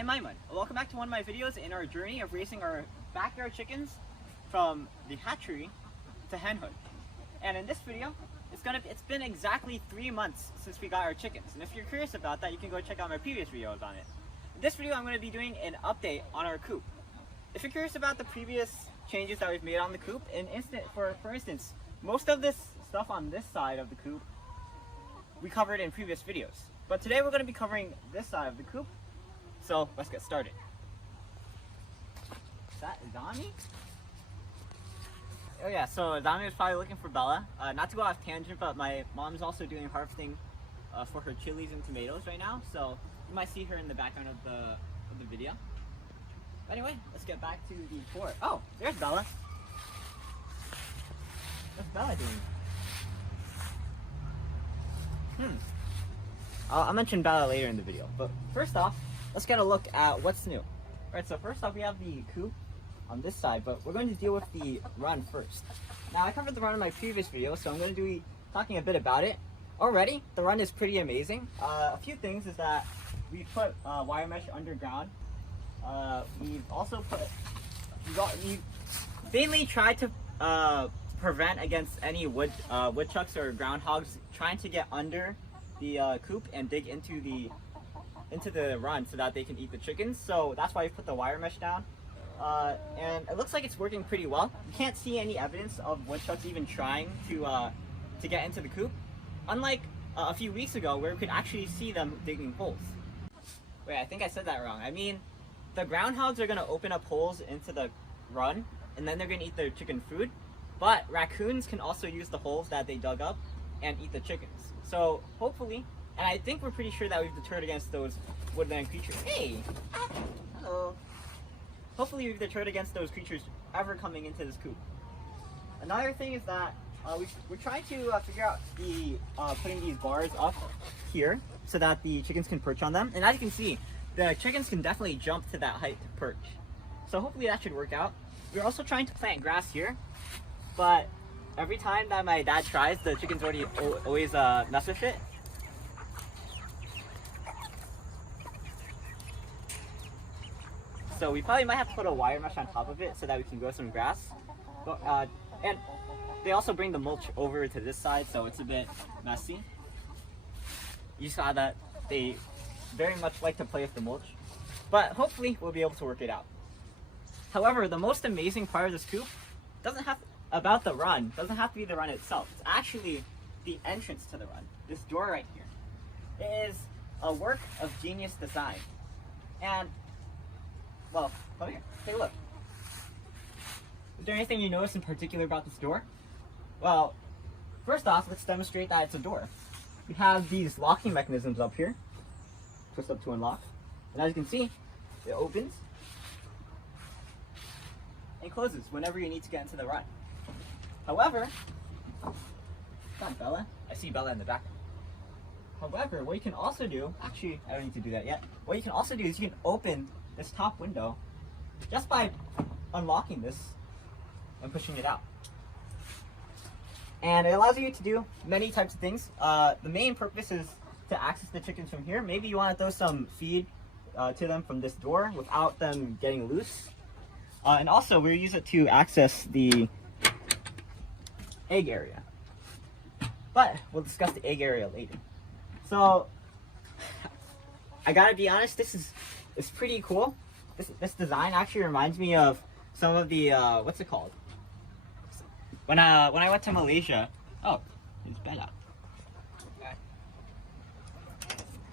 I'm Aiman. Welcome back to one of my videos in our journey of raising our backyard chickens from the hatchery to henhood. And in this video, it's been exactly 3 months since we got our chickens. And if you're curious about that, you can go check out my previous videos on it. In this video, I'm going to be doing an update on our coop. If you're curious about the previous changes that we've made on the coop, for instance, most of this stuff on this side of the coop we covered in previous videos. But today we're going to be covering this side of the coop. So let's get started. Is that Donnie? Oh yeah, so Donnie was probably looking for Bella. Not to go off tangent, but my mom's also doing harvesting for her chilies and tomatoes right now. So you might see her in the background of the video. But anyway, let's get back to the tour. Oh, there's Bella. What's Bella doing? I'll mention Bella later in the video. But first off, let's get a look at what's new. Alright, so first off we have the coop on this side, but we're going to deal with the run first. Now I covered the run in my previous video, so I'm going to be talking a bit about it. Already, the run is pretty amazing. A few things is that we put wire mesh underground. We've also we've mainly tried to prevent against any woodchucks or groundhogs trying to get under the coop and dig into the run so that they can eat the chickens. So that's why we put the wire mesh down. And it looks like it's working pretty well. You can't see any evidence of woodchucks even trying to get into the coop. Unlike a few weeks ago where we could actually see them digging holes. Wait, I think I said that wrong. I mean, the groundhogs are gonna open up holes into the run and then they're gonna eat their chicken food. But raccoons can also use the holes that they dug up and eat the chickens. So hopefully, and I think we're pretty sure that we've deterred against those woodland creatures. Hey! Hello! Hopefully we've deterred against those creatures ever coming into this coop. Another thing is that we're trying to figure out putting these bars up here so that the chickens can perch on them. And as you can see, the chickens can definitely jump to that height to perch. So hopefully that should work out. We're also trying to plant grass here, but every time that my dad tries, the chickens always mess with it. So we probably might have to put a wire mesh on top of it so that we can grow some grass. But, and they also bring the mulch over to this side, so it's a bit messy. You saw that they very much like to play with the mulch, but hopefully we'll be able to work it out. However, the most amazing part of this coop doesn't have to be the run itself. It's actually the entrance to the run. This door right here. It is a work of genius design. And, well, come here, take a look. Is there anything you notice in particular about this door? Well, first off, let's demonstrate that it's a door. We have these locking mechanisms up here. Twist up to unlock. And as you can see, it opens and closes whenever you need to get into the run. However, come on Bella, I see Bella in the back. However, what you can also do, actually I don't need to do that yet. What you can also do is you can open this top window just by unlocking this and pushing it out. And it allows you to do many types of things. The main purpose is to access the chickens from here. Maybe you want to throw some feed to them from this door without them getting loose. And also we'll use it to access the egg area. But we'll discuss the egg area later. So I gotta be honest, it's pretty cool. This design actually reminds me of some of the what's it called? When I went to Malaysia. Oh, it's Bella. Okay.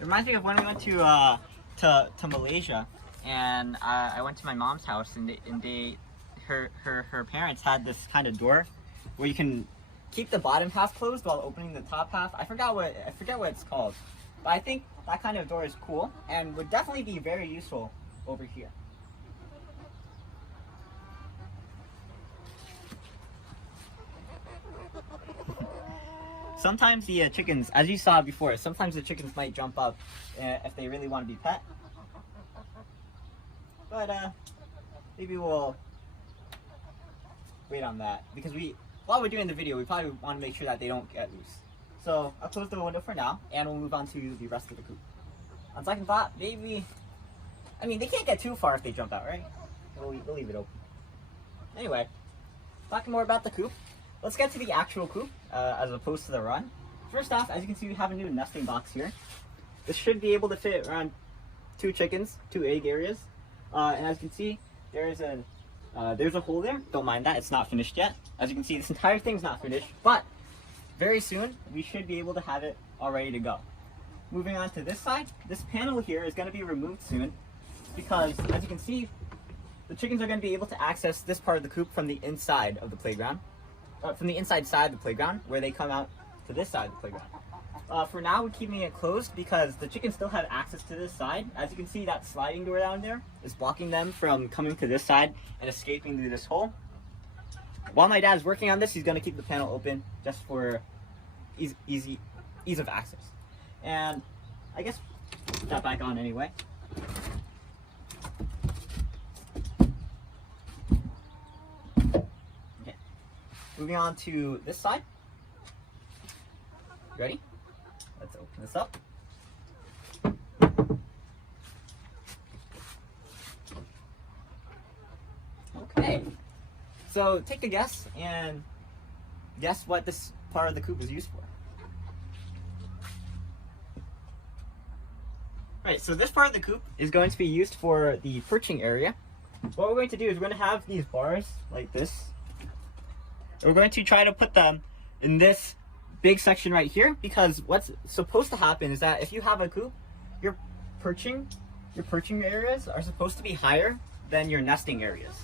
It reminds me of when we went to Malaysia, and I went to my mom's house, and her parents had this kind of door where you can keep the bottom half closed while opening the top half. I forget what it's called, but I think that kind of door is cool and would definitely be very useful over here. Sometimes the chickens, as you saw before, sometimes the chickens might jump up if they really want to be pet. But maybe we'll wait on that, because while we're doing the video, we probably want to make sure that they don't get loose. So I'll close the window for now, and we'll move on to the rest of the coop. On second thought, maybe I mean, they can't get too far if they jump out, right? We'll leave it open. Anyway, talking more about the coop, let's get to the actual coop as opposed to the run. First off, as you can see, we have a new nesting box here. This should be able to fit around 2 chickens, 2 egg areas. And as you can see, there's a hole there. Don't mind that, it's not finished yet. As you can see, this entire thing's not finished, but very soon we should be able to have it all ready to go. Moving on to this side, this panel here is going to be removed soon because, as you can see, the chickens are going to be able to access this part of the coop from the inside of the playground, from the inside side of the playground, where they come out to this side of the playground. For now, we're keeping it closed because the chickens still have access to this side. As you can see, that sliding door down there is blocking them from coming to this side and escaping through this hole. While my dad's working on this, he's going to keep the panel open just for ease of access. And I guess put that back on anyway. Okay. Moving on to this side. Ready? Let's open this up. Okay. So take a guess and guess what this part of the coop is used for. Alright, so this part of the coop is going to be used for the perching area. What we're going to do is we're going to have these bars like this. We're going to try to put them in this big section right here, because what's supposed to happen is that if you have a coop, your perching areas are supposed to be higher than your nesting areas.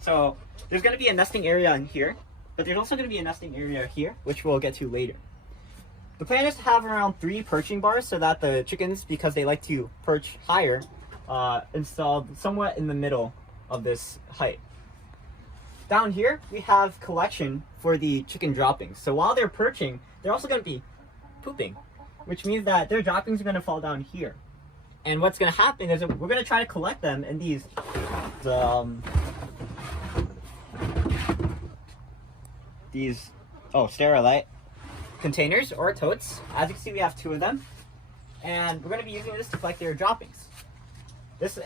So there's going to be a nesting area in here, but there's also going to be a nesting area here, which we'll get to later. The plan is to have around 3 perching bars so that the chickens, because they like to perch higher, installed somewhat in the middle of this height. Down here, we have collection for the chicken droppings. So while they're perching, they're also going to be pooping, which means that their droppings are going to fall down here. And what's going to happen is we're going to try to collect them in these sterilite containers or totes. As you can see, we have 2 of them, and we're going to be using this to collect their droppings. This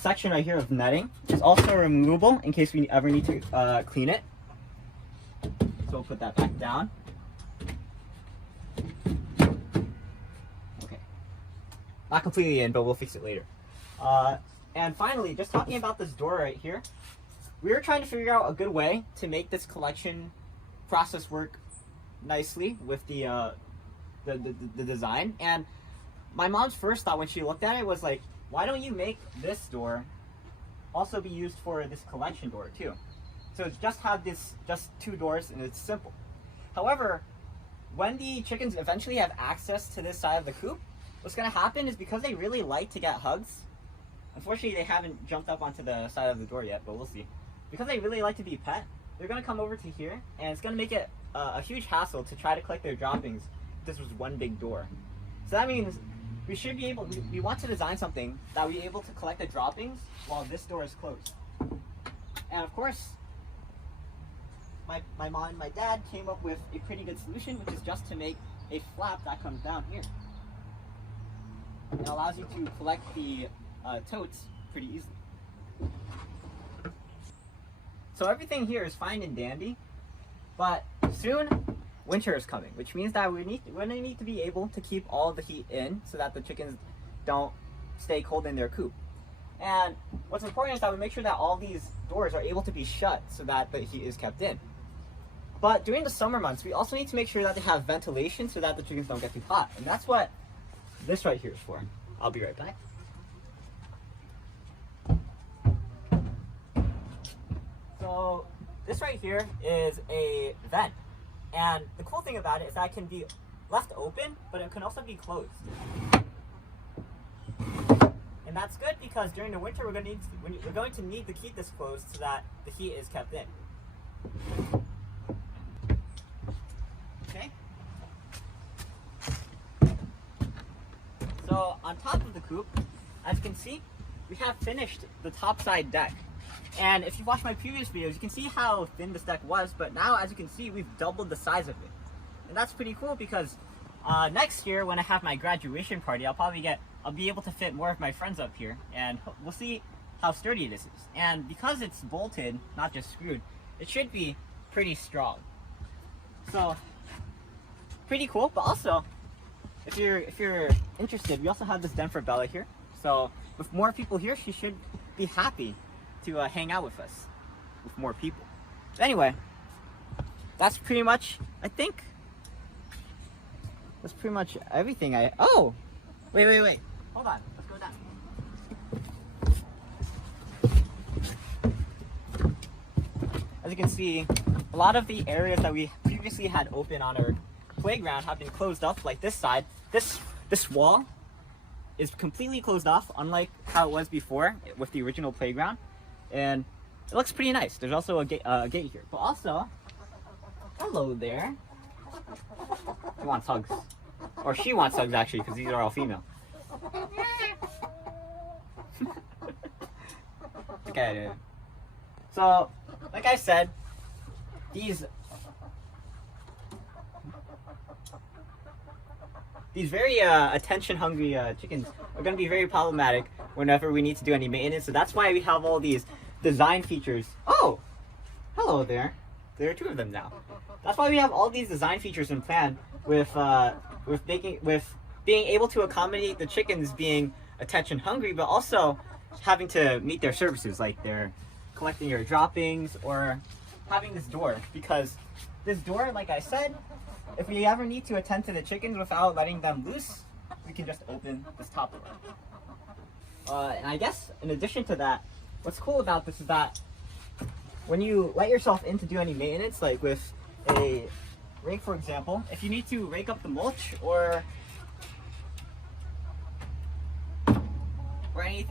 section right here of netting is also removable in case we ever need to clean it. So we'll put that back down. Okay, not completely in, but we'll fix it later. And finally, just talking about this door right here, we were trying to figure out a good way to make this collection process work nicely with the design. And my mom's first thought when she looked at it was like, why don't you make this door also be used for this collection door too? So just have just 2 doors and it's simple. However, when the chickens eventually have access to this side of the coop, what's going to happen is because they really like to get hugs, unfortunately they haven't jumped up onto the side of the door yet, but we'll see. Because they really like to be pet, they're going to come over to here, and it's going to make it a huge hassle to try to collect their droppings if this was one big door. So that means we should be able, we want to design something that we're able to collect the droppings while this door is closed. And of course, my mom and my dad came up with a pretty good solution, which is just to make a flap that comes down here. It allows you to collect the totes pretty easily. So everything here is fine and dandy, but soon winter is coming, which means that we're going to need to be able to keep all the heat in so that the chickens don't stay cold in their coop. And what's important is that we make sure that all these doors are able to be shut so that the heat is kept in. But during the summer months, we also need to make sure that they have ventilation so that the chickens don't get too hot. And that's what this right here is for. I'll be right back. So this right here is a vent. And the cool thing about it is that it can be left open, but it can also be closed. And that's good because during the winter we're going to need to keep this closed so that the heat is kept in. Okay. So on top of the coop, as you can see, we have finished the topside deck. And if you watch my previous videos, you can see how thin this deck was, but now as you can see, we've doubled the size of it. And that's pretty cool because next year when I have my graduation party, I'll probably get I'll be able to fit more of my friends up here, and we'll see how sturdy this is. And because it's bolted, not just screwed, it should be pretty strong. So, pretty cool. But also, if you're interested, we also have this den for Bella here. So, with more people here, she should be happy to hang out with us, with more people. Anyway, that's pretty much, I think, that's pretty much everything. Oh! Wait. Hold on. Let's go down. As you can see, a lot of the areas that we previously had open on our playground have been closed off, like this side. This wall is completely closed off, unlike how it was before with the original playground. And it looks pretty nice. There's also a gate here. But also, hello there. He wants hugs. Or she wants hugs, actually, because these are all female. Okay. So, like I said, these very attention-hungry chickens are going to be very problematic whenever we need to do any maintenance. So that's why we have all these design features. Oh, hello there. There are two of them now. That's why we have all these design features in plan with being able to accommodate the chickens being attention hungry, but also having to meet their services, like they're collecting your droppings or having this door. Because this door, like I said, if we ever need to attend to the chickens without letting them loose, we can just open this top door. And I guess in addition to that, what's cool about this is that when you let yourself in to do any maintenance, like with a rake, for example, if you need to rake up the mulch or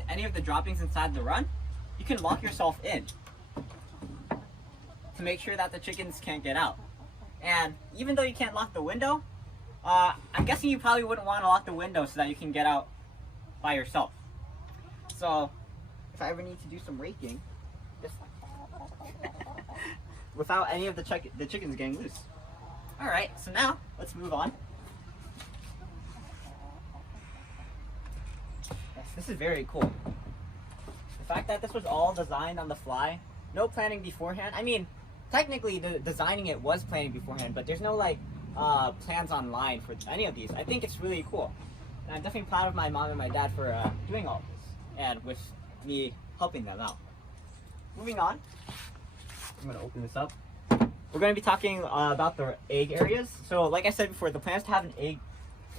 any of the droppings inside the run, you can lock yourself in to make sure that the chickens can't get out. And even though you can't lock the window, I'm guessing you probably wouldn't want to lock the window so that you can get out by yourself. So if I ever need to do some raking, just without any of the chickens getting loose. Alright, so now let's move on. Yes, this is very cool. The fact that this was all designed on the fly, no planning beforehand. I mean, technically designing it was planning beforehand, but there's no like plans online for any of these. I think it's really cool. And I'm definitely proud of my mom and my dad for doing all of this, and with me helping them out. Moving on, I'm going to open this up. We're going to be talking about the egg areas. So like I said before, the plan is to have an egg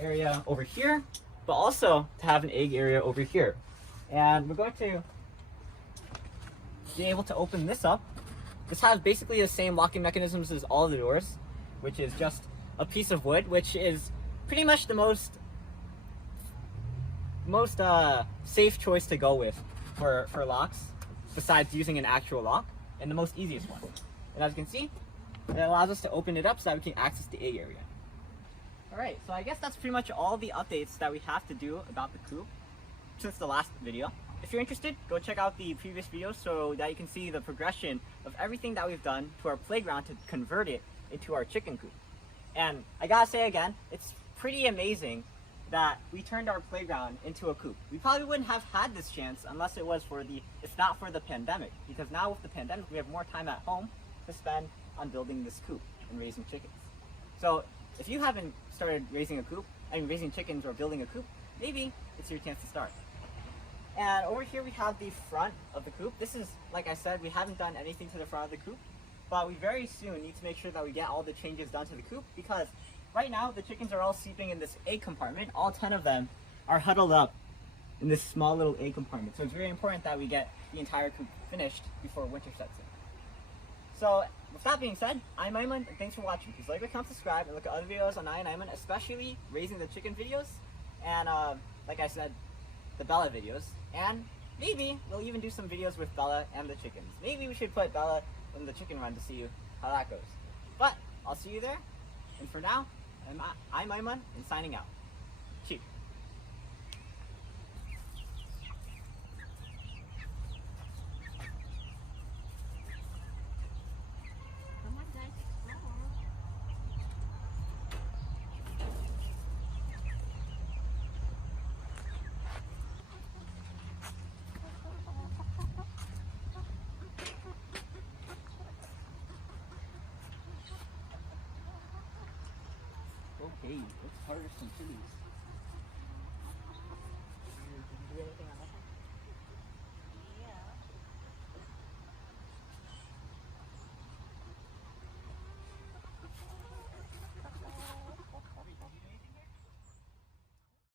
area over here, but also to have an egg area over here. And we're going to be able to open this up. This has basically the same locking mechanisms as all the doors, which is just a piece of wood, which is pretty much the most safe choice to go with for locks, besides using an actual lock, and the most easiest one. And as you can see, it allows us to open it up so that we can access the egg area. Alright, so I guess that's pretty much all the updates that we have to do about the coop since the last video. If you're interested, go check out the previous videos so that you can see the progression of everything that we've done to our playground to convert it into our chicken coop. And I gotta say again, it's pretty amazing that we turned our playground into a coop. We probably wouldn't have had this chance unless it was if not for the pandemic, because now with the pandemic we have more time at home to spend on building this coop and raising chickens. So if you haven't started raising chickens or building a coop, maybe it's your chance to start. And over here we have the front of the coop. This is, like I said, we haven't done anything to the front of the coop, but we very soon need to make sure that we get all the changes done to the coop, because right now the chickens are all sleeping in this egg compartment. All 10 of them are huddled up in this small little egg compartment. So it's very important that we get the entire coop finished before winter sets in. So with that being said, I'm Aiman, and thanks for watching. Please like, comment, subscribe, and look at other videos on EyeOnAiman, especially raising the chicken videos, and like I said, the Bella videos. And maybe we'll even do some videos with Bella and the chickens. Maybe we should put Bella in the chicken run to see how that goes. But I'll see you there. And for now, I'm Aiman, and signing out. Cheers. Okay, let's harvest some chilies.